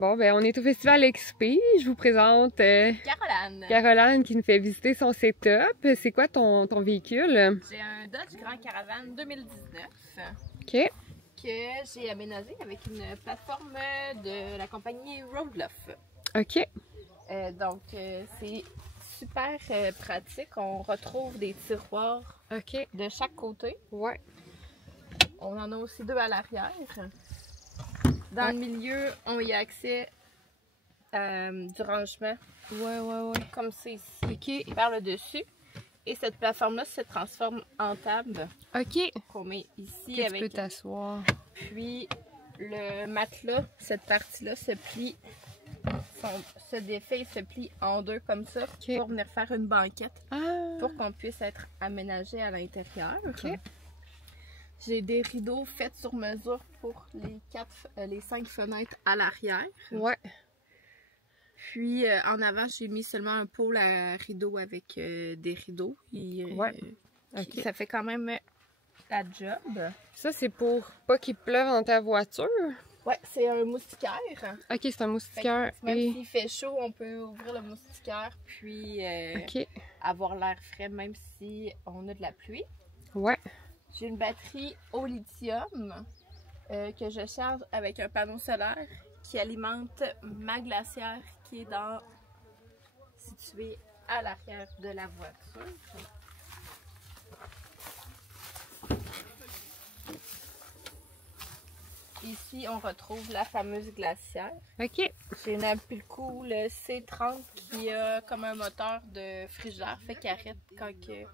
Bon, ben on est au Festival XP. Je vous présente Caroline qui nous fait visiter son setup. C'est quoi ton véhicule? J'ai un Dodge Grand Caravan 2019 OK. que j'ai aménagé avec une plateforme de la compagnie Roadloft. OK. Donc, c'est super pratique. On retrouve des tiroirs de chaque côté. Ouais. On en a aussi deux à l'arrière. Dans le milieu, on y a accès du rangement. Ouais. Comme c'est ici, vers le dessus. Et cette plateforme-là se transforme en table. OK. Qu'on met ici Que avec. tu peux t'asseoir. Puis le matelas, cette partie-là se plie, se défait et se plie en deux comme ça pour venir faire une banquette. Pour qu'on puisse être aménagé à l'intérieur. J'ai des rideaux faits sur mesure pour les 5 fenêtres à l'arrière. Ouais. Puis en avant, j'ai mis seulement un pôle à rideaux avec des rideaux. Ça fait quand même la job. Ça, c'est pour pas qu'il pleuve dans ta voiture? Ouais, c'est un moustiquaire. OK, c'est un moustiquaire. Même s'il fait chaud, on peut ouvrir le moustiquaire puis avoir l'air frais même si on a de la pluie. Ouais. J'ai une batterie au lithium que je charge avec un panneau solaire qui alimente ma glacière qui est située à l'arrière de la voiture. Ici, on retrouve la fameuse glacière. OK. J'ai une Ampulco, le C30 qui a comme un moteur de frigère, fait qu'il arrête quand que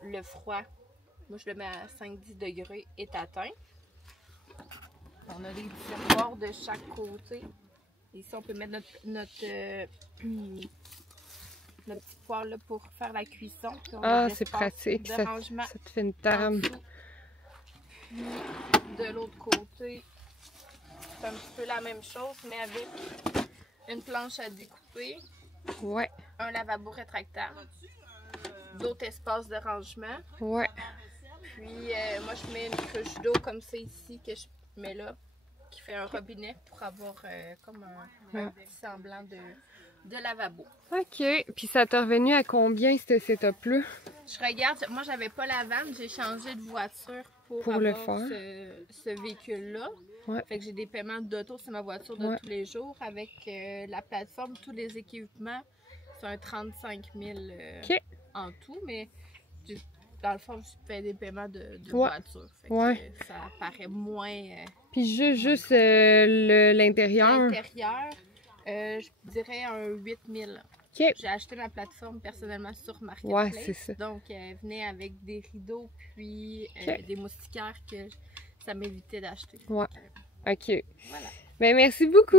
le froid, moi je le mets à 5-10 degrés, est atteint. On a des tiroirs de chaque côté. Ici, on peut mettre notre petit poêle là pour faire la cuisson. C'est pratique. Ça te fait une table. Puis de l'autre côté, c'est un petit peu la même chose, mais avec une planche à découper. Ouais. Un lavabo rétractable. D'autres espaces de rangement. Ouais. Puis moi je mets une cruche d'eau comme ça ici que je mets là, qui fait un robinet pour avoir comme un petit semblant de lavabo. OK. Puis ça t'a revenu à combien ce setup-là? Je regarde, moi j'avais pas la vanne, j'ai changé de voiture pour le avoir faire. ce véhicule-là. Ouais. Fait que j'ai des paiements d'auto sur ma voiture de tous les jours. Avec la plateforme, tous les équipements, c'est un 35 000 en tout, mais dans le fond, je fais des paiements de voiture. Fait que ça paraît moins... Puis juste l'intérieur? L'intérieur, je dirais un 8 000. J'ai acheté ma plateforme personnellement sur Marketplace. Ouais, c'est ça. Donc, elle venait avec des rideaux puis des moustiquaires que ça m'évitait d'acheter. Ouais. OK. Voilà. Ben, merci beaucoup!